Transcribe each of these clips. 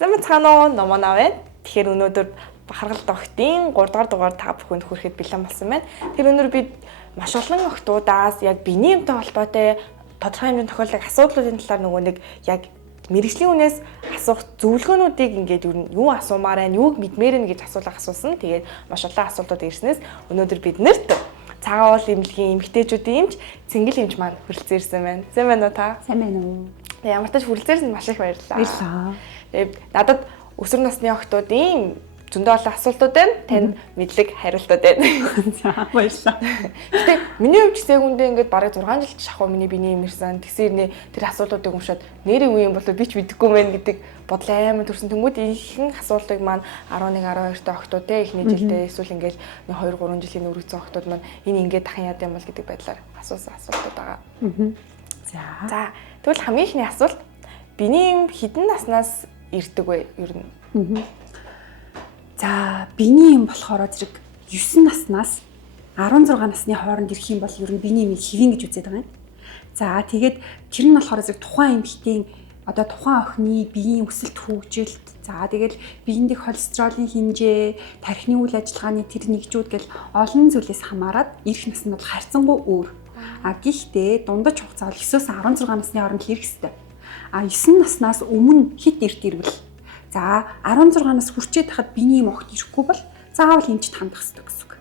Сайн цаанаа номоноо байна. Тэгэхээр өнөөдөр бахаргалт огтын 3 дугаар дугаар та бүхэнд хүрэхэд бэлэн болсон байна. Тэр өнөөдөр бид маш олон охтуудаас яг биений юмтай холбоотой тодорхой хэмжээнд тохиолдог асуудлуудын талаар нөгөө нэг яг мэргэжлийн үнээс асуух зөвлөгөөнүүдийг ингээд юу асуумаар байна, юуг мэдмээр нэ гэж асуусан. Тэгээд маш олон асуултууд ирснээс өнөөдөр бид нарт цагаан уул эмнэлгийн эмэгтэйчүүдийн эмч Цэнгэл эмч маань хүрэлцээрсэн байна. Сайн байна уу та? Сайн байна уу? Ямар ч тач хүрэлцээрсэнд маш их баярлалаа. Баярлалаа. Тэгээд надад өсвөр насны охтуудын зөндөө олон асуултууд байна. Танд мэдлэг хариултууд байна. За баярлалаа. Гэтэ миний хувьд цээгүндээ ингээд бараг 6 жил шахуу миний биений имэрсэн. Тэгсэрний тэр асуултуудыг уншаад нэрээ үе юм болоо би ч мэдэхгүй мэн гэдэг бодол аймаа төрсөн. Тэнгүүд ихэнх асуултыг маань 11 12 та охтууд те эхний жилдээ эсвэл ингээд 2 3 жилийн өргөцсөн охтууд маань энэ ингээд дахин яд юм бол гэдэг байдлаар асуусан асуултууд байгаа. За тэгвэл хамгийн ихний асуулт биений им хэдэн наснаас ирдэг вэ ер нь? За биений юм болохоор зэрэг 9 наснаас 16 насны хооронд ирэх юм бол ер нь биений имийг хэвэн гэж үздэг байгаа юм. За тэгээд тэр нь болохоор зэрэг тухайн эмэгтэйн одоо тухайн охины биеийн өсөлт хөгжилт, за тэгээд биеийн дэх холестеролын хэмжээ, тархины үйл ажиллагааны тэр нэгжүүд гэл олон зүйлээс хамаарат ирэх нас нь бол харьцангуй өөр. Гэхдээ дундаж хугацаа бол 9-өөс 16 насны хооронд ирэх ёстой. 9 наснаас өмнө хит эрт ирвэл за 16 нас хүрчээд хахад биений им огт ирэхгүй бол заавал эмчт хандах хэрэгтэй гэсэн үг.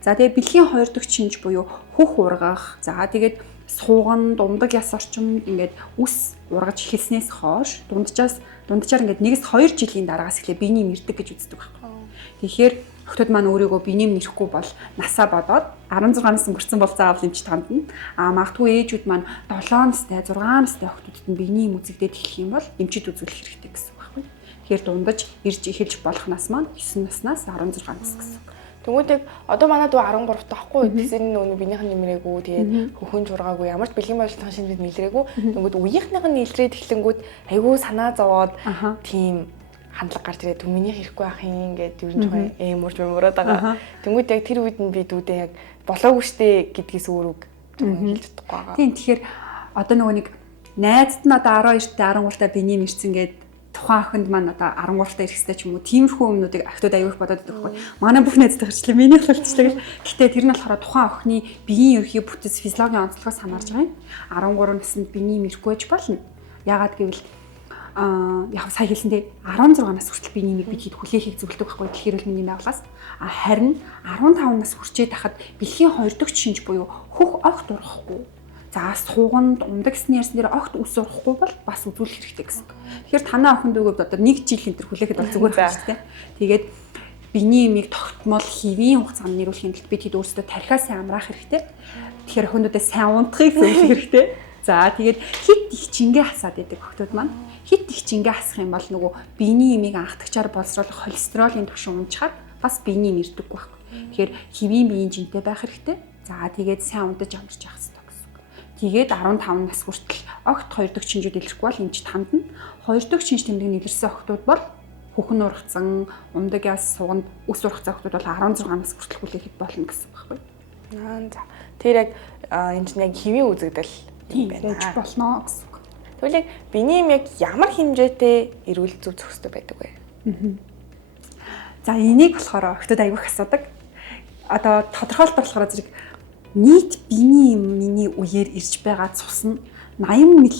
За тэгээ бэлгийн 2 дахь шинж буюу хөх ургах, за тэгээд сууган, дундаг яс орчимд ингээд үс ургаж эхэлснээс хойш дунджаар ингээд 1-2 жилийн дараагаас эхлээ биений им ирдэг гэж үздэг байхгүй. Тэгэхээр охтууд маань өөрийгөө биений им ирэхгүй бол насаа бодоод 16 нас өнгөрсөн бол заавал эмчт хандна. Магадгүй ээжүүд маань 7 настай, 6 настай охтуудад нь биений им үзэгдээд эхлэх юм бол эмчит үзүүлэх хэрэгтэй гэсэн. Тэгэхээр дундаж ирж эхэлж болох нас маань 9 наснаас 16 нас гэсэн. Тэнгүүдээ одоо манай дүү 13 таахгүй гэсэн нөгөө биенийх нь нэмрээгүй тэгээд хөхөн жургаагүй ямар ч бэлгийн боловсролын шинжлэлд нийлрээгүй. Тэнгүүд үеийнхнийх нь нийлрээд эхлэнгүүд айгүй санаа зовоод тийм хандлага гарч ирээд минийх ирэхгүй ах юм ингээд ер нь жоохон эмөрж мөрөөд байгаа. Тэнгүүд яг тэр үед нь би дүүдээ яг болоогүй штэ гэдгээс өөрөг хэлж чадахгүй байгаа. Тийм тэгэхээр одоо нөгөө нэг найзд нь одоо 12-т 13-т биений мэрцэн гээд тухайн охинд маань одоо 13-т ирэх хэрэгтэй ч юм уу тиймэрхүү өмнүүдийг охтууд аяух бодоод байдаг байхгүй. Манай бүх найзтай хэрчлээ минийх л болчихлоо. Гэхдээ тэр нь болохоор тухайн охины биеийн ерхий бүтэц физиологийн онцлогоос хамаарж байгаа юм. 13 наснд биений мэрхгүйж болно. Яагаад гэвэл яг сая хэлсэндээ 16 нас хүртэл биений мэг бид хэд хүлээхийг зөвлөдөг байхгүй. Тэгэхээр л миний байгаас харин 15 нас хүрчээд хахад бэлгийн 2 дахь шинж буюу хөх огт ургахгүй. За сууганд ундаг гэсний ярьсан дээр огт ус урахгүй бол бас үзүүлэх хэрэгтэй гэсэн. Тэгэхээр танаа охинд өгөөд одоо 1 жил энэ төр хүлээхэд бол зүгээр байна шүү дээ. Тэгээд биений имийг тогтмол хэвийн хугацаанд нэрвүүлэхийн тулд бид хэд өөрсдөө тархиас амраах хэрэгтэй. Тэгэхээр охинуудаа сайн унтахыг зөвлөх хэрэгтэй. За тэгээд хит их чингээ хасаад байдаг охтууд маань хит их чингээ хасах юм бол нөгөө биений имийг анхдагчаар боловсруулах холестеролын түвшин унчаад бас биений им ирдэггүй байхгүй. Тэгэхээр хэвийн биеийн жинтэй байх хэрэгтэй. За тэгээд сайн унтаж амарч явах хэрэгтэй. Тэгээд 15 нас хүртэл огт 2 дахь шинжүүд илэрхгүй бол эмчт хандна. 2 дахь шинж тэмдэг илэрсэн охтууд бол хөхн ургацсан, ундаг яс суганд үс ургацсан охтууд бол 16 нас хүртэл хүлээхэд болно гэсэн байхгүй. За. Тэр яг энэ чинь яг хэвийн үзэгдэл юм байна. Болно гэсэн үг. Тэгвэл яг биений им яг ямар хэмжээтэй эрүүл зөв зохистой байдаг вэ? За энийг болохоор охтууд аягүй асуудаг. Одоо тодорхойлт болохоор зэрэг нийт биений миний үеэр ирж байгаа цус нь 80 мл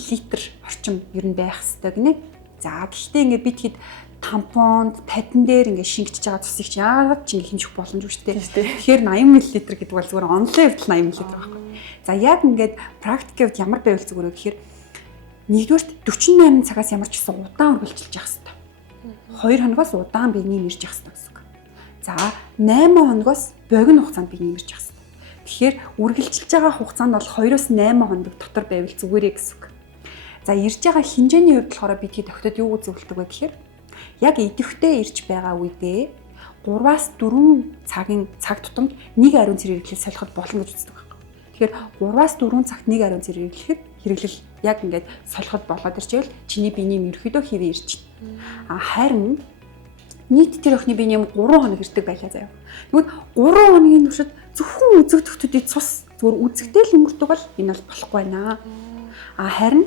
орчим ер нь байх хэрэгтэй гинэ. За гэхдээ ингээд бид хэд тампонд, падин дээр ингээд шингэж байгаа цусыг яагаад ч ингээд хэмжих боломжгүй шүү дээ. Тэгэхээр 80 мл гэдэг бол зүгээр онлайн хэвдэл 80 мл байхгүй. За яг ингээд практикт ямар байвал зүгээр вэ гэхээр нэгдүгээрт 48 цагаас ямар ч гэсэн удаан үргэлжилж явах хэрэгтэй. 2 хоногоос удаан биений мэрж явах хэрэгтэй гэсэн үг. За 8 хоногоос богино хугацаанд биений мэрж явах. Тэгэхээр үргэлжилж байгаа хугацаанд бол 2-8 хоног дотор байвал зүгээрээ гэсэн үг. За ирж байгаа хэмжээний хувьд болохоор бид хэд охтод юу зөвлөдөг вэ гэхээр яг идэвхтэй ирж байгаа үедээ 3-4 цагийн цаг тутамд нэг ариун цэрэг хэрэглэл солиход болно гэж үздэг байхгүй. Тэгэхээр 3-4 цагт нэг ариун цэрэг хэрэглэл яг ингээд солиход болоод ирчихвэл чиний биений ерөөхдөө хэвээ ирж байна. Харин нийт тэр охины биений 3 хоног ирдэг байлаа заяа. Тэгвэл 3 хоногийн туршид зөвхөн үзэгдэхүүдэд цус зүгээр үзэгдэл өнгөрдөг бол энэ бол болохгүй байна. Харин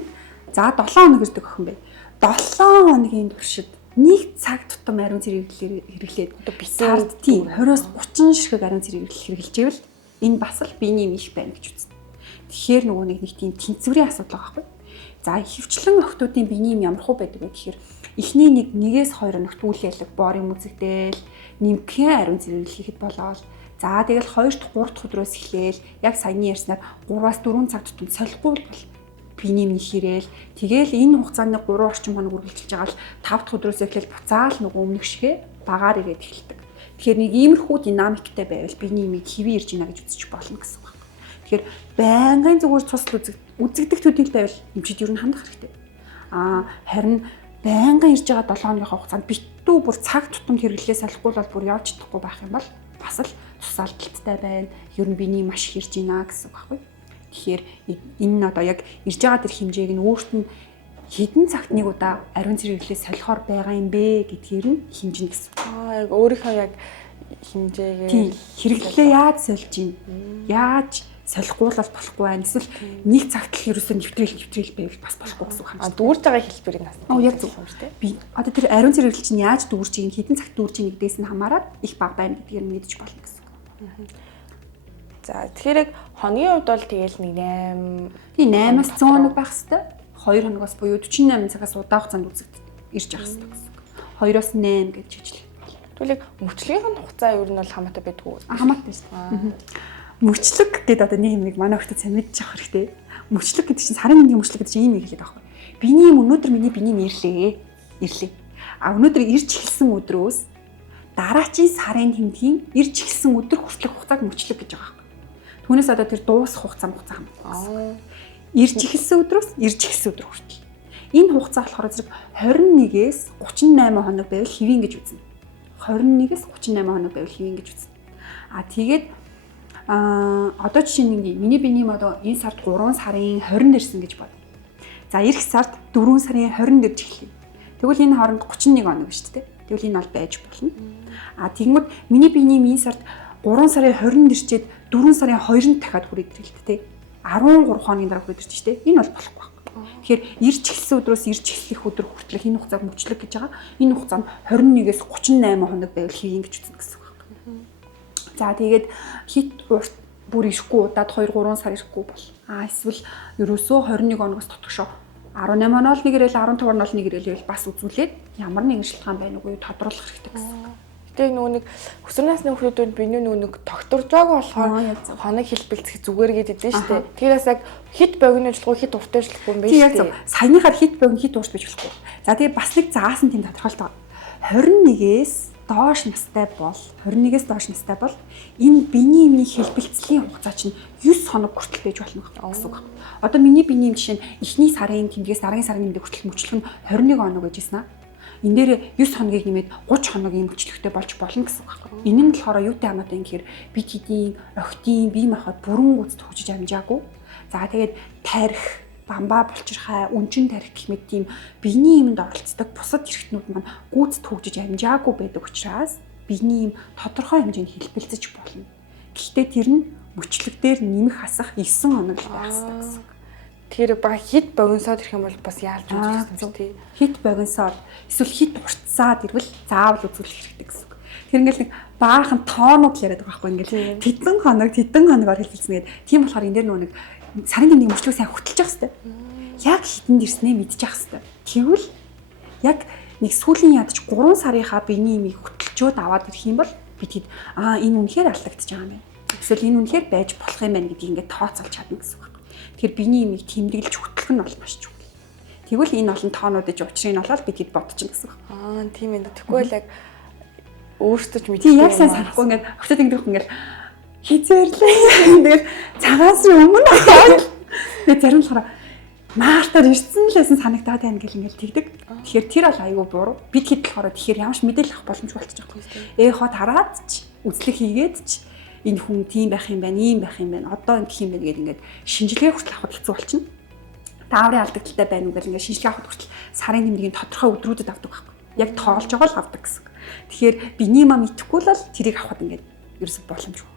за 7 хоног ирдэг охин бай. 7 хоногийн туршид нэг цаг тутам ариун цэрэг хэрэглээд Одоо сард тийм 20-оос 30 ширхэг ариун цэрэг хэрэглэж ивэл энэ бас л биений юм их байна гэж үзнэ. Тэгэхээр нөгөө нэг тийм тэнцвэрийн асуудал байгаа байхгүй. За хөвчлэн охтуудын биений юм ямар хөө байдаг вэ гэхээр эхний нэгээс 2 хоногт үйл ялэг боорын үзэгдэл нэмхэн ариун цэрэг хийхэд болоод за тэгэл 2 дахь 3 дахь өдрөөс эхлээл яг саяны ярьснаар 3-аас 4 цаг тутам солихгүй бол биений юм хийрээл тэгэл энэ хугацааны 3 орчим хоног үргэлжилж байгаа л 5 дахь өдрөөс эхлээл буцаал нөгөө өмнөх шигэ багаар ирээд эхэлдэг. Тэгэхээр нэг иймэрхүү динамиктай байвал биений юм хэвэн ирж гинэ гэж үзэж болно гэсэн үг. Тэгэхээр байнгын зүгээр цусл үзэгдэх төдийл байвал эмчид юу н хандах хэрэгтэй. Харин байнгын ирж байгаа 7 хоногийн хугацаанд битүү бүр цаг тутамд хэрэглээ салахгүй бол бүр явж чадахгүй байх юм бол бас л тусаалттай байна. Ер нь биений маш их ирж гинэ гэсэн үг байхгүй. Тэгэхээр энэ нь одоо яг ирж байгаа тэр хэмжээг нь өөрт нь хэдэн цагт нэг удаа ариун цэрэглээ солихоор байгаа юм бэ гэдгээр нь хэмжинэ гэсэн. Яг өөрийнхөө яг хэмжээгээ хэрэглээ яаж сольж гин? Яаж солихгүй бол болохгүй байна. Эсвэл нэг цагт л ерөөсөө нэвтрэл байвал бас болохгүй гэсэн үг юм. Дүүрж байгаа хэлбэрийг нас. Яг зөв юм шүү дээ. Би одоо тэр ариун цэрэглэл чинь яаж дүүрж гин, хэдэн цагт дүүрж гин гэдгээс нь хамаарат их бага байна гэдгээр мэдэж болно гэсэн үг. За тэгэхээр яг хоногийн хувьд бол тэгээл нэг 8-аас 100 хоног байх хэвээр. 2 хоногоос буюу 48 цагаас удаах хугацаанд ирж явах хэрэгтэй гэсэн үг. 2-оос 8 гэж хичээл. Тэгвэл яг мөчлөгийн хугацаа ер нь бол хамаатай байдаг уу? Хамаатай шүү. Мөчлөг гэдэг одоо нэг манай хөлтөд сайн мэдчих авах хэрэгтэй. Мөчлөг гэдэг чинь сарын мэндийн мөчлөг гэдэг чинь ийм хэлээд байгаа байхгүй. Биений юм өнөөдөр миний биений ирлээ. Өнөөдөр ирж эхэлсэн өдрөөс дараачийн сарын тэмдгийн ирж эхэлсэн өдөр хүртэлх хугацааг мөчлөг гэж байгаа байхгүй. Түүнээс одоо тэр дуусах хугацаа хамаатай. Ирж эхэлсэн өдрөөс ирж эхэлсэн өдөр хүртэл. Энэ хугацаа болохоор зэрэг 21-ээс 38 хоног байвал хэвэн гэж үзнэ. 21-ээс 38 хоног байвал хэвэн гэж үзнэ. Тэгээд одоо жишээ нь миний биений одоо энэ сард 3 сарын 20-нд ирсэн гэж бод. За эх сард 4 сарын 20-нд ирж эхлэв. Тэгвэл энэ хооронд 31 хоног шүү дээ. Тэгвэл энэ бол байж болно. Тэгмэд миний биений энэ сард 3 сарын 20-нд ирчээд 4 сарын 2-нд дахиад хүрээд ирлээ тэ. 13 хоногийн дараа хүрээд ирж штэ. Энэ бол болохгүй байна. Тэгэхээр ирж эхэлсэн өдрөөс ирж эхлэх өдөр хүртэлх энэ хугацааг мөчлөг гэж байгаа. Энэ хугацаанд 21-ээс 38 хоног байвал хэвэн гэж үзнэ гэсэн үг байна. За тэгээд хит урт бүр ирэхгүй удаад 2-3 сар ирэхгүй бол эсвэл ерөөсөө 21 хоногоос дотгошоо 18 хоног л нэг ирэл 15 хоног л нэг ирэл бас үзүүлээд ямар нэгэн шалтгаан байна уу тодруулах хэрэгтэй гэсэн. Тэг нөгөө нэг өсвөр насны хүүхдүүд биений нөгөө тогтворж байгаа болохоор хоног хэлбэлцэх зүгээр гэдэг дээ шүү дээ. Тэрээс яг хит богино ажиллахгүй хит урт ажиллахгүй юм байна шүү дээ. Саяныхаар хит богино хит урт байж болохгүй. За тэгээ бас нэг заасан тийм тодорхойлолт байгаа. 21-ээс доош настай бол энэ биений юмны хэлбэлцлийн хугацаа чинь 9 хоног хүртэл байж болно гэсэн үг. Одоо миний биений юм жишээ нь эхний сарын тэмдгээс дараагийн сарын тэмдэг хүртэл мөчлөх нь 21 хоног байж байна. Энэ дээр 9 хоногийг нэмээд 30 хоногийн мөчлөгтэй болж болно гэсэн үг байна. Энэ нь болохоор юутай хамаатай юм гэхээр бид хэдийн охидын бие махбод бүрэн гүйцэд хөгжиж амжаагүй. За тэгээд тарих, бамбаа булчирхай, үнчин тарих гэх мэт тийм биений юмд оролцдог бусад хэрэгтнүүд маань гүйцэд хөгжиж амжаагүй байдаг учраас биений юм тодорхой хэмжээнд хэлбэлцэж болно. Гэхдээ тэр нь мөчлөг дээр нэмэх хасах 9 хоног байх хэрэгтэй гэсэн. Тэр баг хит богиносоод ирэх юм бол бас яалж үзэх юм тий. Хит богиносоод эсвэл хит уртсаад ирвэл заавал үзүүлэх хэрэгтэй гэсэн үг. Тэр ингээл нэг баахан тоонууд л яриад байгаа байхгүй ингээл тэдэн хоногоор хэлбэлцэнэ гэдэг. Тийм болохоор энэ дээр нөгөө нэг сарын тэмдгийн мөчлөг сайн хөтлөж явах хэрэгтэй. Яг хитэнд ирснээ мэдчих хэрэгтэй. Тэгвэл яг нэг сүүлийн ядч 3 сарынхаа биений имийг хөтлчөөд аваад ирэх юм бол бид хэд энэ үнэхээр алдагдчих байгаа юм байна. Эсвэл энэ үнэхээр байж болох юм байна гэдгийг ингээд тооцоолж чадна гэсэн үг. Тэгэхээр биений имийг тэмдэглэж хөтлөх нь бол маш чухал. Тэгвэл энэ олон тоонуудын учрыг нь олоод бид хэд бодчихно гэсэн үг. Тийм ээ. Тэгвэл яг өөрсдөө ч мэдчихсэн. Яг сайн санахгүй ингээд өгтөд ингэдэг ингээд хизээрлээ. Тэгээд цагаас өмнө тэгээд зарим нь болохоор наартаар ирсэн лээсэн санагдаад байна гэл ингээд тэгдэг. Тэгэхээр тэр бол айгүй буруу. Бид хэд болохоор тэгэхээр ямарч мэдээлэл авах боломжгүй болчих жоох. Хот хараад ч үзлэг хийгээд ч энэ хүн тийм байх юм байна, ийм байх юм байна. Одоо энэ гэх юм байна гэдэг ингээд шинжилгээ хүртэл авах хэцүү болчихно. Тааврын алдагдaltaй байна уу гэл ингээд шинжилгээ авах хүртэл сарын тэмдгийн тодорхой өдрүүдэд авдаг байхгүй. Яг тоолж байгаа л авдаг гэсэн. Тэгэхээр биений маа мэдхгүй л тэрийг авахд ингээд ерөөсөй боломжгүй.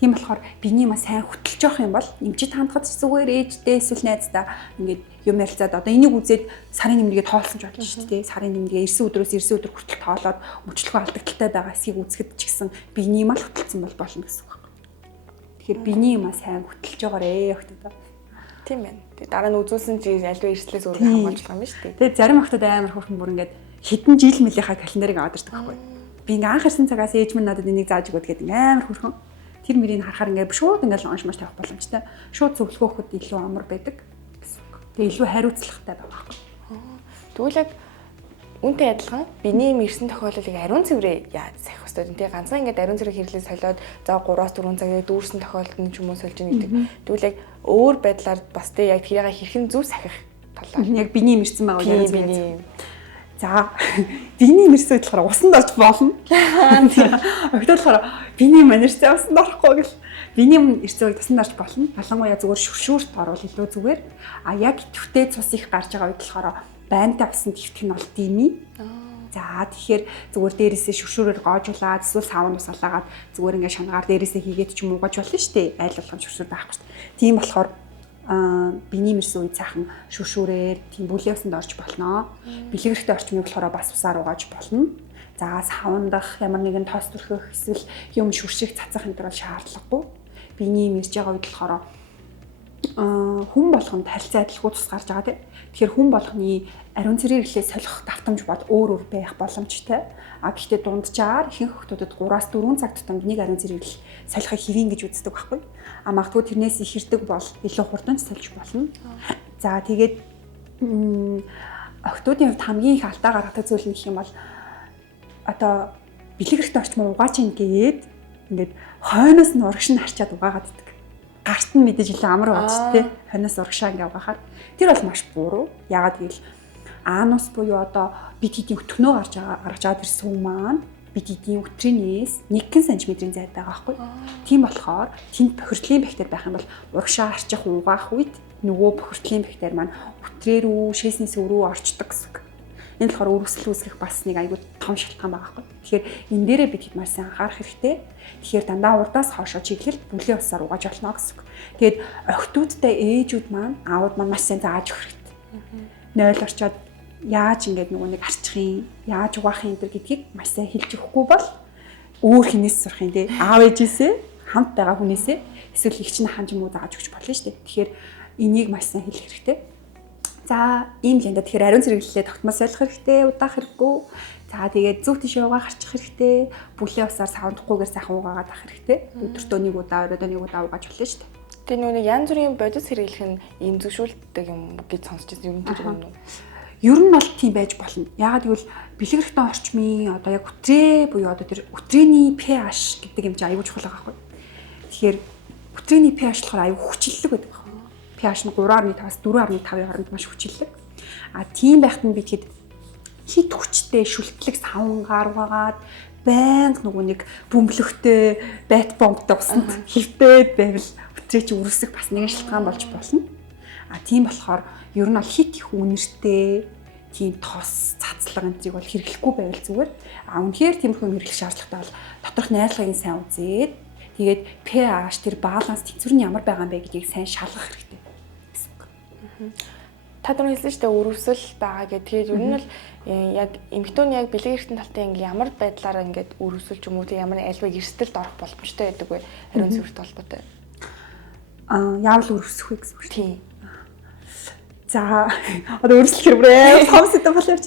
Тийм болохоор биений маа сайн хөтлж явах юм бол эмчит хандхад зүгээр ээжтэй эсвэл найздаа ингээд юм ярилцаад одоо энийг үзээд сарын нэмрээ тоолсон ч болно шүү дээ. Сарын нэмрээ 9 өдрөөс 9 өдөр хүртэл тоолоод мөчлөгөө алдагдaltaй байгаа эсийг үзэхэд ч гэсэн биений юм л хөтөлсөн бол болно гэсэн үг байна. Тэгэхээр биений юм сайн хөтөлж байгаарэ охтод. Тийм байна. Тэгээ дараа нь үзүүлсэн чи альва эрсдлээс өөрийгөө хамгаалж байгаа юм шүү дээ. Тэгээ зарим охтод амар хөрхөн бүр ингээд хэдэн жил мөлийнхаа календарыг аваад ирдэг байхгүй. Би ингээ анх ирсэн цагаас ээж минь надад энийг зааж өгöd гэдэг амар хөрхөн. Тэр мөрийг харахаар ингээ шууд ингээл онш маш тавих боломжтой. Шууд зөвлөгөөхөд илүү амар байдаг гэсэн үг. Тэгээ илүү хариуцлагатай байгаа байхгүй. Тэгвэл яг үнтэй адилхан биений юм ирсэн тохиолдлыг ариун цэврээ яаж сахих хэвээр тийм ганцхан ингээд ариун цэврийг хэрэглээ солиод за 3-4 цагийг дүүрсэн тохиолдолд нь ч юм уу сольж ийн гэдэг. Тэгвэл яг өөр байдлаар бас тийм яг тэрийг хэрхэн зөв сахих талаар яг биений юм ирсэн байгаа яг биений. За биений юм ирсэн болохоор усанд орж болно. Өгдөл болохоор биений юм ирсэн усанд орохгүй гэл биений юм ирсэн усанд орж болно. Ялангуяа зүгээр шүршүүрт орвол илүү зүгээр. А яг төвтэй цус их гарч байгаа үед болохоор байнтай усанд дэвтэх нь бол дими. За тэгэхээр зүгээр дээрээсээ шүршүүрээр гоожуулаад эсвэл савн ус алаагаад зүгээр ингээ шунагаар дээрээсээ хийгээд ч юм уу гож болно шүү дээ. Айл болгон шүршүүр байхгүй шүү дээ. Тийм болохоор биений мэрсэн үед сайхан шүршүүрээр тийм бүлээн усанд орж болно. Бэлгэрхтэй орчмыг болохоор бас усаар угааж болно. За савндах ямар нэгэн тоос төрхөх эсвэл юм шүршиг цацах энэ төр бол шаардлагагүй. Биений мэрж байгаа үед болохоор хүн болгонд харилцаа адилгүй тус гарч байгаа тийм. Тэгэхээр хүн болгоны ариун цэврийг эхлээ солих давтамж бол өөр өөр байх боломжтой. А гэхдээ дунджаар ихэнх хүмүүсд 3-4 цаг тутамд нэг ариун цэврийг солихыг хэвэн гэж үздэг байхгүй. А магадгүй тэрнээс их хэрдэг бол илүү хурдан сольж болно. За тэгээд охтуудын хувьд хамгийн их алдаа гаргадаг зүйл нь гэх юм бол одоо бэлгэрхтэй орчмоор угааж ийн гээд ингээд хойноос нь урагш нь харчаад угаагаад иддэг. Гарт нь мэдээж илүү амар бач тээ. Хойноос урагшаа ингээ угаахаар тэр бол маш буруу. Яагаад гэвэл аанус буюу одоо бид хэдийн өтгнөө гарч аваад ирсэн хүн маань бид хэдийн өтрийнээс 1 см-ийн зайд байгаа байхгүй. Тийм болохоор тэнд бохирдлын бактери байх юм бол урагшаа харчих угаах үед нөгөө бохирдлын бактери маань өтрээр үү шээснээс өрөө орчдог гэсэн. Энэ болохоор өрөвсөл үүсгэх бас нэг айгүй том шалтгаан байгаа байхгүй. Тэгэхээр энэ дээрээ бид хэд маш сайн анхаарах хэрэгтэй. Тэгэхээр дандаа урдаас хоошоо чиглэл бүлээн усаар угааж болно гэсэн. Тэгээд охтуудтай ээжүүд маань аауд маань маш сайн зааж өгөх хэрэгтэй. 0 орчоод яаж ингэж нөгөө нэг арчихын, яаж угаахын энэ гэдгийг маш сайн хэлж өгөхгүй бол өөр хинээс сурах юм тий. Аав ээжээсээ хамт байгаа хүнээсээ эсвэл их чинь ханж муу зааж өгч болно шүү дээ. Тэгэхээр энийг маш сайн хэлэх хэрэгтэй. За ийм л энэ тэгэхээр ариун цэвэрлэлээ тогтмол солих хэрэгтэй, удаах хэрэггүй. За тэгээд зөв тийш угаа гарчих хэрэгтэй. Бүлээн усаар савндахгүйгээр сайхан угаагаад авах хэрэгтэй. Өдөртөө нэг удаа, оройдоо нэг удаа угааж болно шүү дээ. Тэгээ нүг янз бүрийн бодис хэрэглэх нь ийм зөвшөөрөлттэй юм гэж сонсч байсан юм тийм үү? Ер нь бол тийм байж болно. Яагаад гэвэл бэлгэрхтэн орчмын одоо яг өтрээ буюу одоо тэр өтрээний pH гэдэг юм чинь аюул чухал байгаа байхгүй. Тэгэхээр өтрээний pH болохоор аюул хүчлэлэг байдаг байхгүй. pH нь 3.5-аас 4.5-ийн хооронд маш хүчлэлэг. А тийм байхад нь бид хит хүчтэй шүлтлэг савнгаар угаагаад байнга нөгөө нэг бөмбөлөгтэй бат бомбтой усанд хөвтөөд байвал өтрээ чи үрсэх бас нэгэн шалтгаан болж болно. А тийм болохоор ер нь бол хит их үнэртэй тийм тос цацлага энтрийг бол хэрэглэхгүй байвал зүгээр. А үнэхээр тиймэрхүү хэрэглэх шаардлагатай бол доторх найрлагыг сайн үзээд тэгээд pH тэр баланс тэнцвэр нь ямар байгаа юм бэ гэдгийг сайн шалгах хэрэгтэй. Та түрүү хэлсэн шүү дээ өрөвсөл байгаа гэх. Тэгээд ер нь л яг эмэгтэйн яг бэлгэрхтэн талтай ингээ ямар байдлаар ингээд өрөвсөл ч юм уу тийм ямар альваг эрсдэлд орох боломжтой байдаг вэ? Ариун цэвэртэй холбоотой. Яавал өрөвсөх вэ гэсэн үг шүү. Тийм. За одоо өрөвсөл хэрвээ том сэдв боловч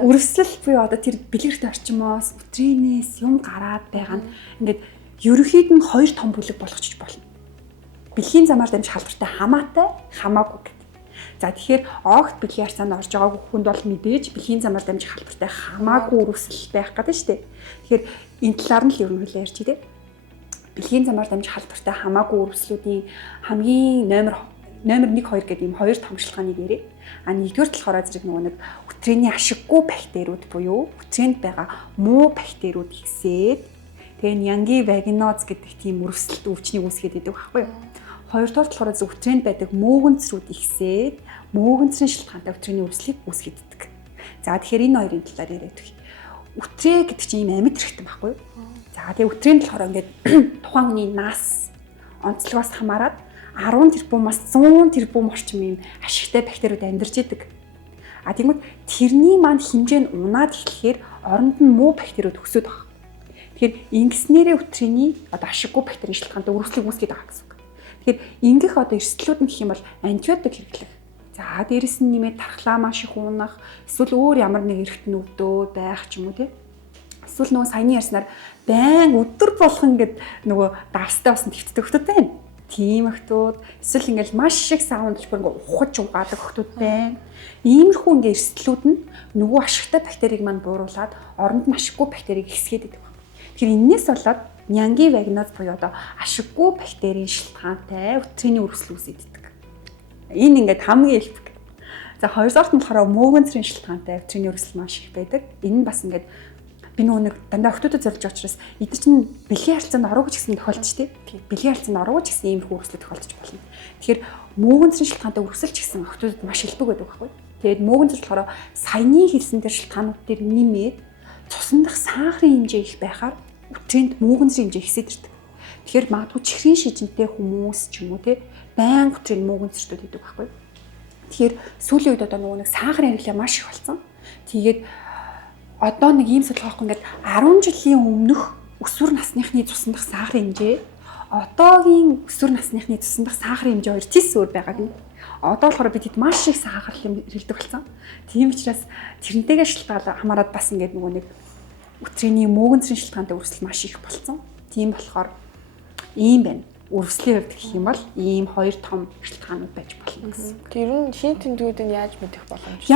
өрөвсөл буюу одоо тэр бэлгэрхтэн орчмоос өтрийнээс юм гараад байгаа нь ингээд ерөнхийд нь 2 том бүлэг болгочих болно. Бэлгийн замаар дамжих халдвартай хамаатай, хамаагүй гэдэг. За тэгэхээр огт бэлгийн арцаанд орж байгаагүй хүнд бол мэдээж бэлгийн замаар дамжих халдвартай хамаагүй өрөвсөл байх гэдэг шүү дээ. Тэгэхээр энэ талаар нь л ер нь хөлөө ярьчих тийм. Бэлгийн замаар дамжих халдвартай хамаагүй өрөвслүүдийн хамгийн номер 1 2 гэдэг ийм 2 томшилгааныг ярив. А нэгдүгээр болохоор зэрэг нөгөө нэг өтрээний ашиггүй бактериуд буюу өтрээнд байгаа муу бактериуд ихсээд тэгээ янги вагиноз гэдэг тийм өрөвсөлт өвчнийг үүсгээд идэг байхгүй юу? Хоёрдугаар болохоор өтрээнд байдаг мөөгөнцрүүд ихсээд мөөгөнцрийн шалтгаантай өтрээний өрөвслийг үүсгээд идэг. За тэгэхээр энэ хоёрын талаар яриад өгье. Өтрээ гэдэг чинь ийм амьд хэрэгтэн байхгүй юу? За тэгээ өтрээнд болохоор ингээд тухайн хүний нас онцлогоос хамаарат 10 тэрбумаас 100 тэрбум орчим юм ашигтай бактериуд амьдарч идэг. А тэгмэд тэрний маань хэмжээ нь унаад эхлэхээр оронд нь муу бактериуд өсөд байгаа. Тэгэхээр ингэснээрээ өтрийний одоо ашиггүй бактерийн шалтгаантай өрөвслийг үүсгэж байгаа гэсэн үг. Тэгэхээр ингэх одоо эрсдлүүд нь гэх юм бол антибиотик хэрэглэх. За дээрэс нь нэмээд тархлаа маш их уунах, эсвэл өөр ямар нэг эргэтэн өвдөө байх ч юм уу тий. Эсвэл нөгөө саяны ярьснаар байн өдөр болгон гэд нөгөө давстай болсон твттэй хөлтөд байна. Тийм хөлтүүд эсвэл ингээл маш их саундж бүр ингээ ухаж угаадаг хөлтүүд байна. Иймэрхүү ингээ эрсдлүүд нь нөгөө ашигтай бактерийг маань бууруулад оронд нь ашиггүй бактерийг ихсгээд идэг. Тэгэхээр энээс болоод нянгийн вагиноз буюу одоо ашиггүй бактерийн шалтгаантай өтрийний өрөвсөл үүсэдэг. Энэ ингээд хамгийн илтгэх. За хоёрдугаарт нь болохоор мөөгөнцрийн шалтгаантай өтрийний өрөвсөл маш их байдаг. Энэ нь бас ингээд би нөгөө нэг дандаа охтуудад зорж учраас эдгээр чинь бэлгийн харилцаанд ороогүй ч гэсэн тохиолдож тий. Бэлгийн харилцаанд ороогүй ч гэсэн иймэрхүү өрөвслөд тохиолдож болно. Тэгэхээр мөөгөнцрийн шалтгаантай өрөвсөл ч гэсэн охтуудад маш илбэг байдаг байхгүй. Тэгээд мөөгөнцөр болохоор саяны хэлсэн дээр шалтгаанууд дээр нэмээд цусан дах сахарын хэмжээ их байхаар өтрийнд мөөгөнцрийн хэмжээ ихсээд ирдэг. Тэгэхээр магадгүй чихрийн шижинтэй хүмүүс ч юм уу тий байнга өтрийн мөөгөнцөртүүд идэг байхгүй. Тэгэхээр сүүлийн үед одоо нөгөө нэг сахарын хэрэглээ маш их болсон. Тэгээд одоо нэг ийм судалгаа байхгүй ингээд 10 жилийн өмнөх өсвөр насныхны цусан дах сахарын хэмжээ одоогийн өсвөр насныхны цусан дах сахарын хэмжээ хоёр тис өөр байгааг нь. Одоо болохоор бид хэд маш их сахар хэрэглэдэг болсон. Тийм учраас тэрнтэйгээ шалтгаалаад хамаарад бас ингээд нөгөө нэг өтрийний мөөгөнцрийн шалтгаантай өрсөл маш их болсон. Тийм болохоор ийм байна. Өрсөлийн хувьд гэх юм бол ийм хоёр том шалтгаанууд байж болно гэсэн. Тэр нь шинэ тэмдгүүд нь яаж мэдэх боломжтой?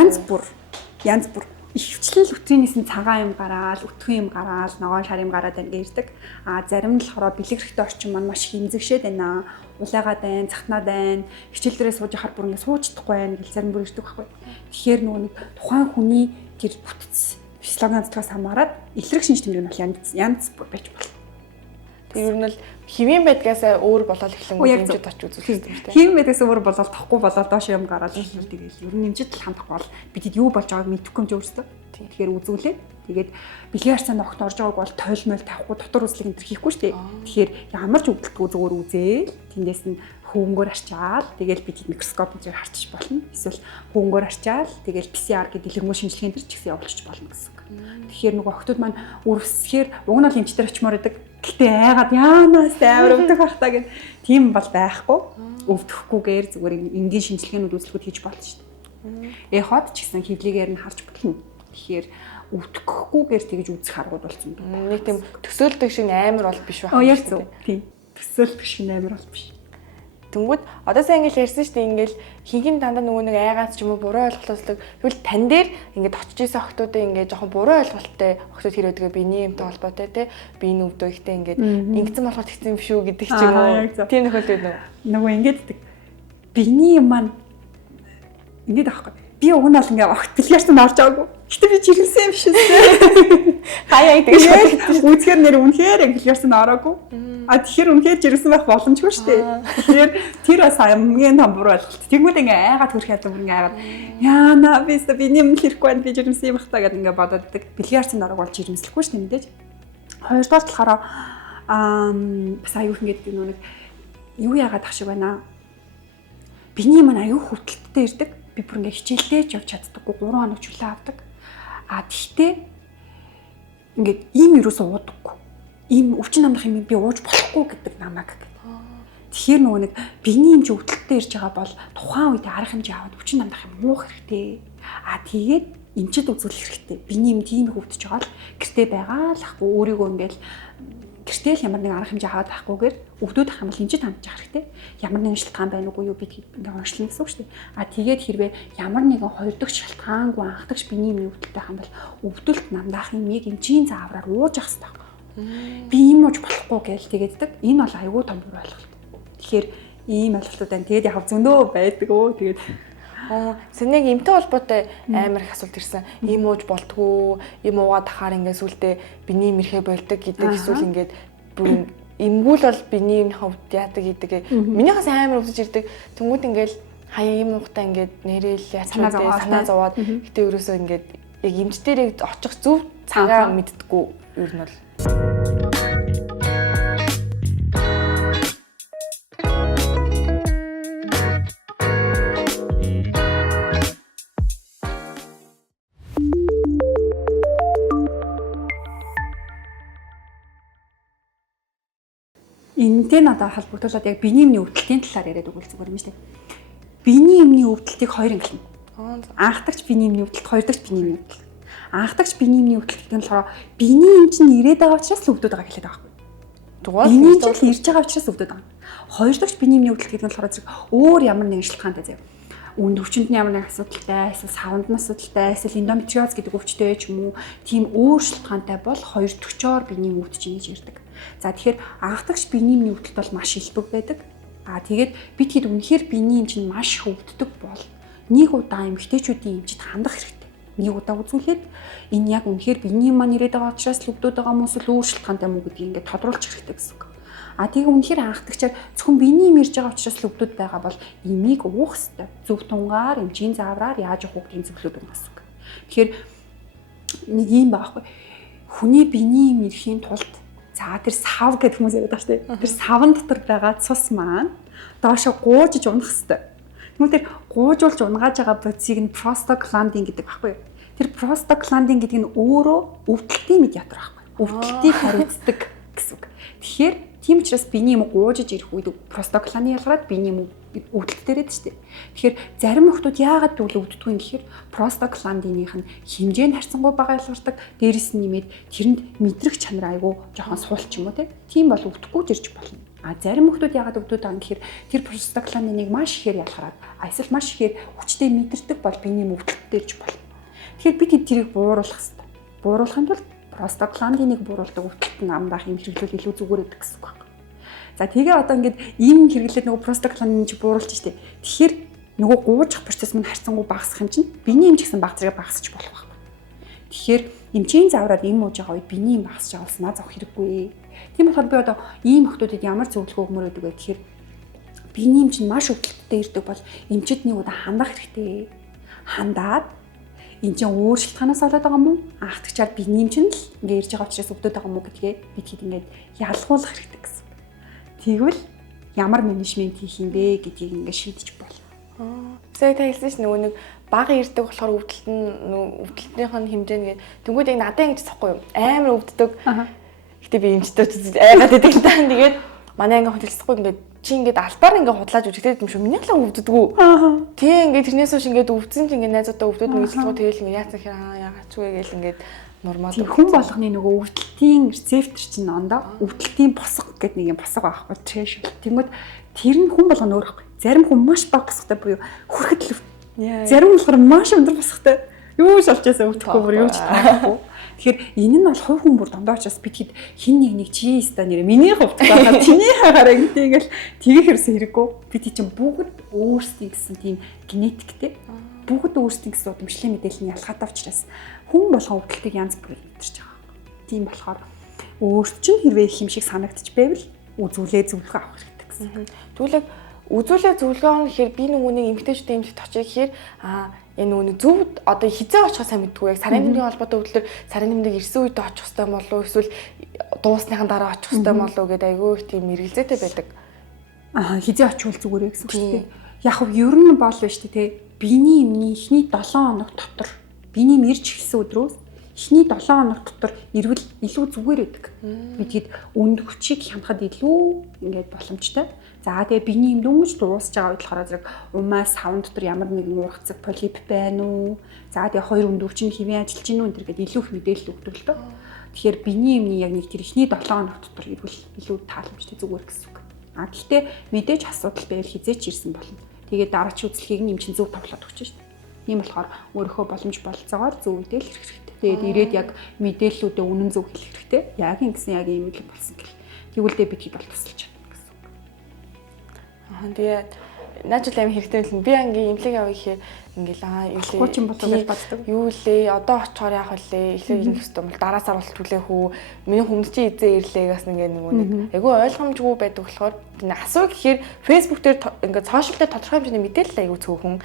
Янз бүр ихвчлэл өтрийнээс нь цагаан юм гараал, өтгөн юм гараал, ногоон шар юм гараад ингээд ирдэг. А зарим нь болохоор бэлэг хэрэгтэй орчин маань маш их имзэгшээд байна. Улайгаад байна, цахнаад байна. Хичээл дээрээ сууж яхаар бүр ингээд сууж чадахгүй байна гэл зарим бүр ирдэг байхгүй. Тэгэхээр нөгөө нэг тухайн хүний тэр бүтц физиологийн онцлогоос хамаарат илрэх шинж тэмдэг нь бол янз бүр байж болно. Тэр нь л хэвийн байдгаасаа өөр болол эхлэн нэмжид очиж үзүүлдэг юм тийм. Хэвийн байдгаас өөр болол тохгүй болол доош юм гараад ирсэн тэгэл ер нь нэмжид л хандах бол бидэд юу болж байгааг мэдэхгүй юм өөрсдөө. Тэгэхээр үзүүлээд тэгээд бэлгийн харьцаанд огт орж байгааг бол тойлмол тавихгүй дотор үзлэг энэ хийхгүй шүү дээ. Тэгэхээр ямар ч өвдөлтгүй зүгээр үзээл тэндээс нь хөвөнгөөр арчаал тэгэл бид микроскоп дээр харчих болно. Эсвэл хөвөнгөөр арчаал тэгэл PCR гэдэг дэлгэрэнгүй шинжилгээнд ч гэсэн явуулчих болно гэсэн үг. Тэгэхээр нөгөө охтууд маань өрөвсөхээр уг нь бол эмчтэр очимоор идэг. Гэтэ айгаад яанаас амар өвдөх байх та гэх тийм бол байхгүй. Өвдөхгүйгээр зүгээр энгийн шинжилгээнүүд үзлэгүүд хийж болно шүү дээ. Эход ч гэсэн хөвлөгээр нь харж болно. Тэгэхээр өвдөхгүйгээр тэгж үзэх аргууд болсон байна. Нэг тийм төсөөлдөг шиг амар бол биш байх. Яг зөв. Тийм. Төсөөлдөг шиг амар бол биш. Тэнгүүд одоо сайн ингэж ярьсан шүү дээ, ингээл хинхин дандаа нөгөө нэг айгаас ч юм уу буруу ойлголттой. Тэгвэл тань дээр ингээд очиж исэн охтуудыг ингээд жоохон буруу ойлголттой охтууд хэрэг биений юмтай холбоотой те биений өвдөө ихтэй ингээд ингэсэн болохоор тэгсэн юм шүү гэдэг ч юм уу. Тийм тохиолдол үү? Нөгөө ингээд биений юм маань ингээд аахгүй. Би уг нь бол ингээд огт бэлгээрсэн орж байгаагүй. Гэтэ би жирэмсэн юм шээ. Хаяа гэдэг. Үзгээр нэр үнэхээр бэлгээрсэн ороогүй. А тэгэхээр үнэхээр жирэмсэн байх боломжгүй шүү дээ. Тэгэхээр тэр бас хамгийн том буруу ойлголт. Тэгмүүд ингээ айгаад хөрөх ядуу ингээ айгаад яана би нэм хэрэггүй байна би жирэмсэн юм бахтаа гэдэг ингээ бодоод идэг. Бэлгээрсэн орог бол жирэмслэхгүй шүү дээ мэдээж. Хоёрдугаар болохоор бас аюух ингээд нэг юу яагаад ах шиг байна. Биний маань аюух хөвтөлттэй ирдэг. Би бүр ингээ хичээлдээ ч явж чаддаггүй 3 хоног чөлөө авдаг. А тэгтээ ингээд ийм юусоо уудаггүй. Ийм өвчин намдах юм би ууж болохгүй гэдэг намайг. Тэгэхээр нөгөө нэг биений хэмжээ өвдөлттэй ирж байгаа бол тухайн үед арга хэмжээ аваад өвчин намдах юм уух хэрэгтэй. А тэгээд эмчэд үзүүлэх хэрэгтэй. Биений юм тийм их өвдөж байгаа л гэртээ байгаа л ахгүй өөрийгөө ингээл гэртээ л ямар нэгэн арга хэмжээ аваад байхгүйгээр өвдөд ах юм бол эмчэд хандж явах хэрэгтэй. Ямар нэгэн шалтгаан байна уугүй юу бид ингээ онцлно гэсэн үг шүү дээ. А тэгээд хэрвээ ямар нэгэн хоёр дахь шалтгаангүй анх дахь биений юм өвдөлттэй хам бол өвдөлт намдах юмыг эмчийн заавраар ууж ах хэрэгтэй. Би юм ууж болохгүй гээл тэгээддэг. Энэ бол айгүй том буруу ойлголт. Тэгэхээр ийм ойлголтууд байна. Тэгээд яг зөндөө байдаг өө тэгээд Сэнэг эмтэй холбоотой амар их асуулт ирсэн. Им ууж болтгоо, им уугаад тахаар ингээд сүултээ биений мэрхэ болдог гэдэг эсвэл ингээд бүр имгүүл бол биений хөвд яадаг гэдэг. Минийхээс амар өвдөж ирдэг. Тэнгүүд ингээд хаяа им уухтаа ингээд нэрэл яцмаатай санаа зовоод гэтээ ерөөсөө ингээд яг эмч дээр очих зөв цагаа мэддэггүй ер нь бол. энтэй надад холбогдуулаад яг биений эмний өвдөлтийн талаар яриад өгвөл зүгээр юм шүү дээ. Биений эмний өвдөлтийг хоёр ангилна. Анхдагч биений эмний өвдөлт, хоёрдагч биений эмний өвдөлт. Анхдагч биений эмний өвдөлт гэдэг нь болохоор биений эм чинь ирээд байгаа учраас л өвдөд байгаа хэлээд байгаа байхгүй. Биений эм чинь ирж байгаа учраас өвдөд байгаа. Хоёрдагч биений эмний өвдөлт гэдэг нь болохоор зэрэг өөр ямар нэгэн шалтгаантай заяа. Үнд өвчнөд ямар нэгэн асуудалтай, эсвэл савнд нь асуудалтай, эсвэл эндометриоз гэдэг өвчтэй ч юм уу, тийм өөр шалтгаантай бол хоёр төгчоор биений эм өвдөж ийн гэж ярьдаг. За тэгэхээр анхдагч биений эмний өвдөлт бол маш илбэг байдаг. Тэгээд бид хэд үнэхээр биений эм чинь маш их өвддөг бол нэг удаа эмэгтэйчүүдийн эмчид хандах хэрэгтэй. Нэг удаа үзүүлээд энэ яг үнэхээр биений эм маань ирээд байгаа учраас л өвдөд байгаа юм уу, өөр шалтгаантай юм уу гэдгийг ингээд тодруулчих хэрэгтэй гэсэн үг. Тэгээ үнэхээр анхдагчаар зөвхөн биений эм ирж байгаа учраас л өвдөд байгаа бол эмийг уух хэрэгтэй. Зөв тунгаар, эмчийн заавраар яаж уух гэдгийг зөвлөдөг юм гэсэн үг. Тэгэхээр нэг юм байгаа байхгүй. Хүний биений эм ирэхийн тулд тэр сав гэдэг хүмүүс яриад байгаа шүү дээ. Тэр савн дотор байгаа цус маань доошо гуужиж унах хэрэгтэй. Тэгмээ тэр гуужуулж унгааж байгаа бодисыг нь простагландин гэдэг байхгүй юу? Тэр простагландин гэдэг нь өөрөө өвдөлтийн медиатор байхгүй. Өвдөлтийг хариуцдаг гэсэн үг. Тэгэхээр тийм учраас биений эм гуужиж ирэх үед простагландин ялгараад биений эм өвдөлт дээрээд шүү дээ. Тэгэхээр зарим хүмүүс яагаад өвддөггүй юм гэхээр простагландиных нь хэмжээ нь харьцангуй бага ялгардаг. Дээрээс нь нэмээд тэрэнд мэдрэх чанар айгүй жоохон суулч юм уу тийм бол өвдөхгүй жирч болно. Зарим хүмүүс яагаад өвдөд байгаа юм гэхээр тэр простагландиныг маш ихээр ялгараад эсвэл маш ихээр хүчтэй мэдэрдэг бол биений эм өвдөлт дээрж болно. Тэгэхээр бид тэрийг бууруулах хэрэгтэй. Бууруулахын тулд простагландиныг бууруулдаг өвдөлт нь амдаах юм хэрэглүүл илүү зүгээр гэдэг гэсэн үг байна. За тэгээ одоо ингээд ийм хэрэглээд нөгөө простагландин чи бууруулж штэ. Тэгэхээр нөгөө гуужих процесс мань харьцангуй багасах юм чинь биений эм ч гэсэн баг зэрэг багасч болох байхгүй. Тэгэхээр эмчийн заавраар эм ууж байгаа үед биений эм багасч авалснаа зовх хэрэггүй. Тийм болохоор би одоо ийм хүмүүсд ямар зөвлөгөө өгмөр өгдөг вэ гэхээр биений эм чинь маш өвдөлттэй ирдэг бол эмчид нэг удаа хандах хэрэгтэй. Хандаад энэ чинь өөр шалтгаанаас болоод байгаа юм уу? Анхдагчаар биений эм чинь л ингээд ирж байгаа учраас өвдөд байгаа юм уу гэдгээ бид хэд ингээд ялгуулах хэрэгтэй гэсэн. Тэгвэл ямар менежмент хийх юм бэ гэдгийг ингээд шийдэж болно. Сая та хэлсэн ш нөгөө нэг бага ирдэг болохоор өвдөлт нь өвдөлтнийх нь хэмжээ нэгээ тэнгууд яг надад ингэж захгүй юу? Амар өвддөг. Гэтэ би эмчтэй айгаад байдаг л таа. Тэгээд манай анги хөдөлсөхгүй ингээд чи ингээд албаар ингээд худлааж үжигдээд юм шүү. Миний л өвддөггүй. Тий ингээд тэрнээс хойш ингээд өвдсөн чи ингээд найзуудаа өвдөд мэдлэггүй тэгэл ингээд яац хэрэг яагач вэ гээл ингээд нормал. Хүн болгоны нөгөө өвдөлтийн рецептор чинь ондоо өвдөлтийн босго гэдэг нэг юм босго байхгүй трэш. Тэгмэд тэр нь хүн болгоно өөр байхгүй. Зарим хүн маш бага босготой буюу хүрхэд л. Зарим болохоор маш өндөр босготой. Юу ч олчаасаа өвдөхгүй бүр юу ч таахгүй. Тэгэхээр энэ нь бол хувь хүн бүр дандаа учраас бид хэд хин нэг чи ста нэрэ миний хувьд байгаа чиний хаагаараа гэдэг ингээл тгийх хэрэгсэн хэрэггүй. Бид чинь бүгд өөрсдийн гэсэн тийм генетиктэй бүгд өөрсдийн гэсэн удамшлын мэдээлэл нь ялгаатай учраас хүн болгон өвдөлтийг янз бүрээр мэдэрч байгаа. Тийм болохоор өөрт чинь хэрвээ их юм шиг санагдчих байвал үзүүлээ зөвлөгөө авах хэрэгтэй гэсэн. Тэгвэл үзүүлээ зөвлөгөө нь гэхээр би нөгөөний эмгтээчүүдийн эмнэлэгт очие гэхээр энэ нөгөө зөв одоо хизээ очихоо сайн мэдгүй яг сарын нэмрийн холбоотой өвдлөр сарын нэмрийг ирсэн үед очих хэрэгтэй болов уу эсвэл дуусныхан дараа очих хэрэгтэй болов уу гэдэг айгүй их тийм мэргэлзээтэй байдаг. Хизээ очихвол зүгээрээ гэсэн үг шүү дээ. Яг нь ер нь бол биш тий. Биений эмний эхний 7 хоног дотор биений эм ирж эхэлсэн өдрөөс эхний 7 хоног дотор ирвэл илүү зүгээр байдаг. Бидгээд үнд хүчийг хянахад илүү ингээд боломжтой. За тэгээ биений эм дөнгөж дуусж байгаа үед болохоор зэрэг умаас савн дотор ямар нэгэн ургацэг полип байна уу? За тэгээ хоёр үнд өвчин хэвэн ажиллаж гинүү энэ гэдэг илүү их мэдээлэл өгдөг л дөө. Тэгэхээр биений эмний яг нэг тэр эхний 7 хоног дотор ирвэл илүү тааламжтай зүгээр гэсэн үг. Гэхдээ мэдээж асуудал байвал хизээч ирсэн болно. Тэгээд дараач үзлэхийг нь эмчин зөв тоглоод өгч шүү дээ. Тийм болохоор өөрийнхөө боломж болцоогоор зөв мэдээлэл хэлэх хэрэгтэй. Тэгээд ирээд яг мэдээллүүдээ үнэн зөв хэлэх хэрэгтэй. Яг ингэсэн яг ийм л болсон гэл. Тэгвэл бид хэд бол тусалж чадна гэсэн үг. Тэгээд наачл аим хэрэгтэй л би ангийн имлэг яваа гэхээр ингээл хуучин болоо гэж боддог. Юу лээ одоо очихоор яах вэ? Эхлээд ингэх хэрэгтэй бол дараа сар бол түлээх үү? Миний хүмүүс чи эзээ ирлээ гэсэн ингээ нөгөө нэг айгүй ойлгомжгүй байдаг болохоор асуу гэхээр Facebook дээр ингээ сошиал дээр тодорхой хэмжээний мэдээлэл айгүй цөөхөн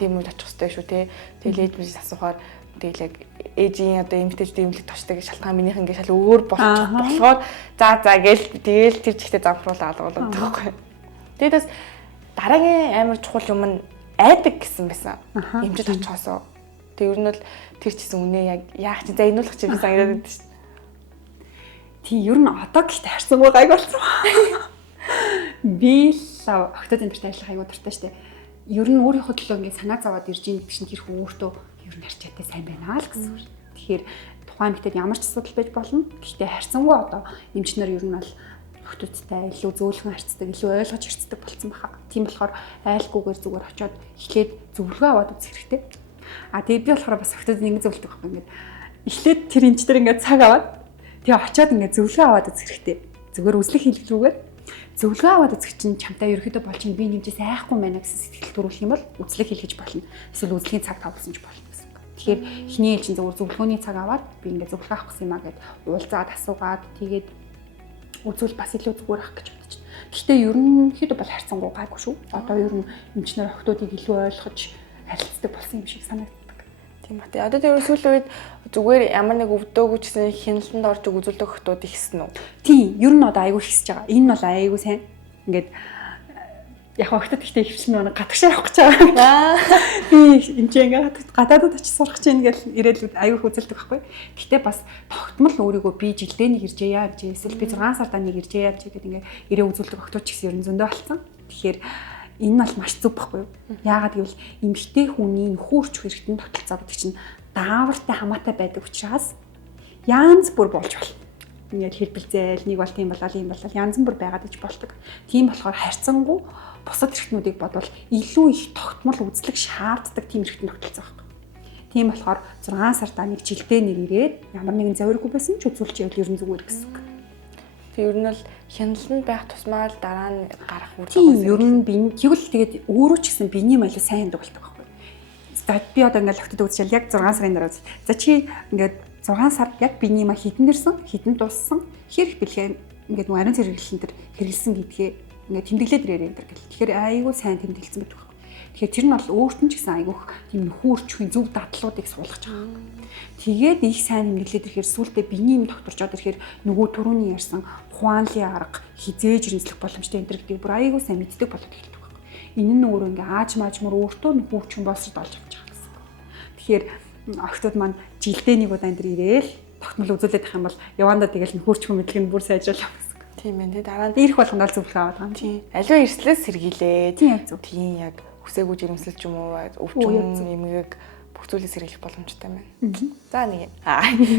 тийм үед очих хэрэгтэй шүү те. Тэгэл ээж асуухаар тэгэл яг ээжийн одоо эмгтээчдийн эмнэлэгт очдог шалтгаан минийх ингээ шал өөр болохоор за гээл тэгэл тэр чигтээ замхруулаад алгуулдаг байхгүй. Тэгээс дараагийн амар чухал юм нь айдаг гэсэн байсан. Эмчд очихоосоо. Тэг ер нь бол тэр чисэн үнэ яг яах чи за энүүлэх чи байсан гэдэг шүү дээ. Тийм ер нь одоо гэхдээ харьцангуй гайг болсон. Би л октод энэ төрт ажиллах аягүй дуртай штэ. Ер нь өөрийнхөө төлөө ингээд санаа зовоод ирж ийн гэсэн тэр хүн өөртөө ер нь харчаатай сайн байна л гэсэн үг. Тэгэхээр тухайн эмэгтэйд ямар ч асуудал байж болно. Гэхдээ харьцангуй одоо эмчнэр ер нь бол охтуудтай илүү зөөлхөн харьцдаг, илүү ойлгож харьцдаг болсон баха. Тийм болохоор айлгүйгээр зүгээр очиод эхлээд зөвлөгөө аваад үзэх хэрэгтэй. Тэгээд би болохоор бас охтууд ингэ зөвлөдөг байхгүй ингээд эхлээд тэр эмчтэр ингээд цаг аваад тэгээ очиод ингээд зөвлөгөө аваад үзэх хэрэгтэй. Зүгээр үзлэг хэлэлгүйгээр зөвлөгөө аваад үзэх чинь чамтай ерөөхдөө болж би нэмжээс айхгүй байна гэсэн сэтгэл төрүүлэх юм бол үзлэг хэлгэж болно. Эсвэл үзлэгийн цаг тавлсан ч болно гэсэн. Тэгэхээр эхний ээлжин зөвхөн зөвлөгөөний цаг аваад би ингээд зөвлөгөө авах гэсэн юм аа гэд уулзаад асуугаад тэгээд үзвэл бас илүү зүгээр ах гэж бодож байна. Гэхдээ ерөнхийдөө бол харьцангуй гайгүй шүү. Одоо ер нь эмчнэр охтуудыг илүү ойлгож харилцдаг болсон юм шиг санагддаг. Тийм ба. Одоо тэр сүүлийн үед зүгээр ямар нэг өвдөөгүй ч гэсэн хяналтанд орж үзүүлдэг охтууд ихсэн үү? Тийм, ер нь одоо айгүй ихсэж байгаа. Энэ бол айгүй сайн. Ингээд яг охтод ихтэй хөвчлэн манай гадагшаа явах гэж байгаа. Би энэ ч ингээд гадаадд очиж сурах гэж байна гэж ирээд айгүй хүзэлдэг байхгүй. Гэхдээ бас тогтмол өөрийгөө би жилдээ нэг иржээ яа гэж эсвэл би 6 сарда нэг иржээ яа гэж ингээд ирээ үзүүлдэг охтууд ч гэсэн ер нь зөндөө болсон. Тэгэхээр энэ бол маш зүг байхгүй юу? Яагаад гэвэл эмэгтэй хүний нөхөрч хэрэгтэн тогтолцоо гэдэг чинь даавартай хамаатай байдаг учраас янз бүр болж болно. Ингээд хэлбэлзэл нэг бол тийм болол юм болол янз бүр байгаад иж болдог. Тийм болохоор харьцангуй бусад хэрэгтнүүдийг бодвол илүү их тогтмол үзлэг шаарддаг тийм хэрэгтэн тогтолцоо байхгүй. Тийм болохоор 6 сарда нэг жилдээ нэг ирээд ямар нэгэн завиргүй байсан ч үзүүлж явал ер нь зүгээр гэсэн үг. Тэг ер нь бол хяналтанд байх тусмаа л дараа нь гарах үр дагавар. Тийм ер нь би тэгвэл тэгээд өөрөө ч гэсэн биений маль сайн ханддаг болдог байхгүй. За би одоо ингээд охтод үзчихэл яг 6 сарын дараа. За чи ингээд 6 сар яг биений маль хідэн дэрсэн, хідэн дууссан. Хэрэг бэлгээ ингээд нөгөө ариун зэрэглэлэн дээр хэрэгэлсэн гэдгээ ингээд тэмдэглээд ирээрээ энэ төр гэл. Тэгэхээр айгүй сайн тэмдэглэсэн байдаг байхгүй. Тэгэхээр тэр нь бол өөрт нь ч гэсэн айгүйх тийм нөхөрчхийн зөв дадлуудыг суулгаж байгаа. Тэгээд их сайн тэмдэглээд ирэхээр сүултээ биений юм докторчоод ирэхээр нөгөө түрүүний ярьсан хуанлын арга хизээж ирэмслэх боломжтой энэ төр гэдэг бүр айгүй сайн мэддэг болоод эхэлдэг байхгүй. Энэ нь өөрөө ингээ ааж маажмар өөртөө нөхөрчхэн болсод олж авч байгаа гэсэн. Тэгэхээр охтууд маань жилдээ нэг удаа энэ төр ирээл тогтмол үзүүлээд ах юм бол явандаа тэгэл нөхөрчхэн мэдлэг нь бүр сайжруулах гэсэн. Тийм ээ. Тэгээд дараа нь ирэх болгонд л зөвлөгөө аваад байгаа юм. Тийм. Аливаа эрслээс сэргийлээ. Тийм зөв. Тийм яг хүсээгүй жирэмсэл ч юм уу өвчин эмгээг бүх зүйлийг сэргийлэх боломжтой байна. За нэг юм.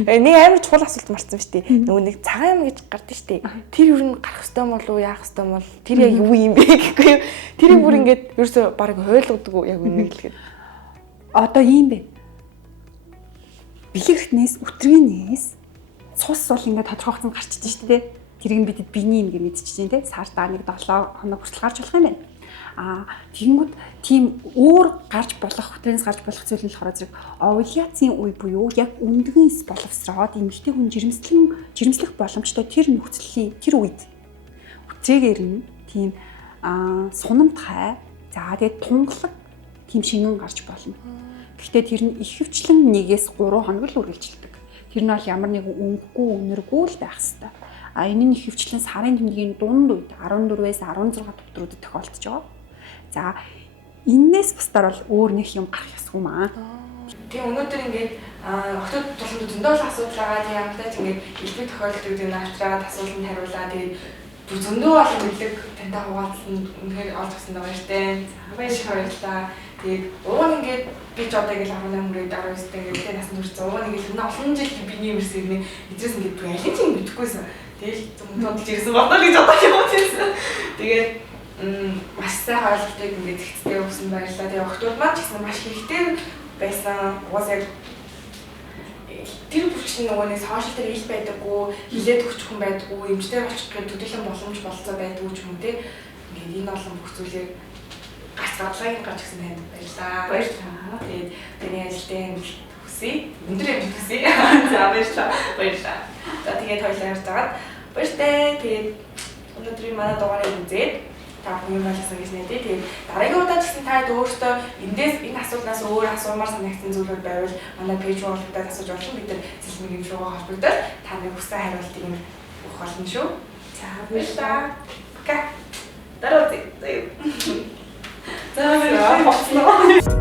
Нэг амар чухал асуулт марцсан шүү дээ. Нөгөө нэг цагаан юм гэж гардаг шүү дээ. Тэр юу н гарах ёстой мó уу яах ёстой мó тэр яг юу юм бэ гэхгүй юу. Тэрийг бүр ингээд ерөөсө баг ойлгодгоо яг үнэ хэлгээд. Одоо ийм бэ. Бэлэгтнээс өтргийнээс цус бол ингээд тодорхойлсон гарчиж шүү дээ. Тэрийг нь бидэд биений юм гэж мэдчихэж дээ. Сартаа нэг 7 хоног хүртэл гарч болох юм байна. Тэгэнгүүт тийм өөр гарч болох, хөтрэнс гарч болох зүйл нь болохоор зэрэг овуляцийн үе буюу яг өндгөөс боловсроод эмэгтэй хүн жирэмслэх боломжтой тэр нөхцөлийн тэр үед үтээгээр нь тийм сунамтгай за тэгээд тунгалаг тийм шингэн гарч болно. Гэхдээ тэр нь ихэвчлэн 1-3 хоног л үргэлжилдэг. Тэр нь бол ямар нэгэн өнгөгүй, өнөргүй л байх хэвээр. Энэ нь ихэвчлэн сарын тэмдгийн дунд үед 14-ээс 16 төвтрүүдэд тохиолдож байгаа. За энээс бусдаар бол өөр нэг юм гарах ёсгүй маа. Тэгээ өнөөдөр ингээд охтууд туланд зөндөө л асуудал байгаа. Тэгээ хамтдаа ч ингээд илбэг тохиолдлууд энэ авчраад асуултанд хариулаа. Тэгээ зөндөө олон мэдлэг тантай хуваалцсан үнэхээр олж авсан баяртай. Баяр баярлалаа. Тэгээд уг нь ингээд би ч одоо ингээд 18 хүрээд 19 ингээд тэ насанд хүрсэн. Уг нь ингээд олон жил биний юмэрсэрний эдрээс ингээд аль ч юм мэдэхгүйсэн. Тэгэл зөндөө ирсэн бодол гэж бодож явуулсан. Тэгээд маш сайн хаалтыг ингээд зэгцтэй өгсөн баярлалаа. Тэгээ охтууд маань ч гэсэн маш хэрэгтэй байсан. Уус яг тэр бүчний нөгөө нэг сошиал дээр ил байдаггүй, хилээд өгч хүн байдаггүй, эмчтэр очих гэж төдийлөн боломж болцоо байдгүй ч юм те. Ингээд энэ олон бүх зүйлийг гарцгаалаа гарч гисэн танд баярлалаа. Баярлалаа. Тэгээд таны ажилтны хүсье. Өндөр амжилт хүсье. За баярлалаа. Баярлалаа. За тэгээд хоёулаа ярьж байгаа. Баяртай. Тэгээд өнөөдрийн манай дугаарыг үзээд та бүхэн болсон гэж нэдэ. Тэгээд дараагийн удаа ч гэсэн та өөртөө эндээс энэ асуултаас өөр асуумаар санагдсан зүйлүүд байвал манай пэйж руугаа асууж болно. Бид нар сэлмийн руугаа холбогдоод таны хүссэн хариултыг өгөх болно шүү. За баярлалаа. Ка. Дараа үзье. За баярлалаа.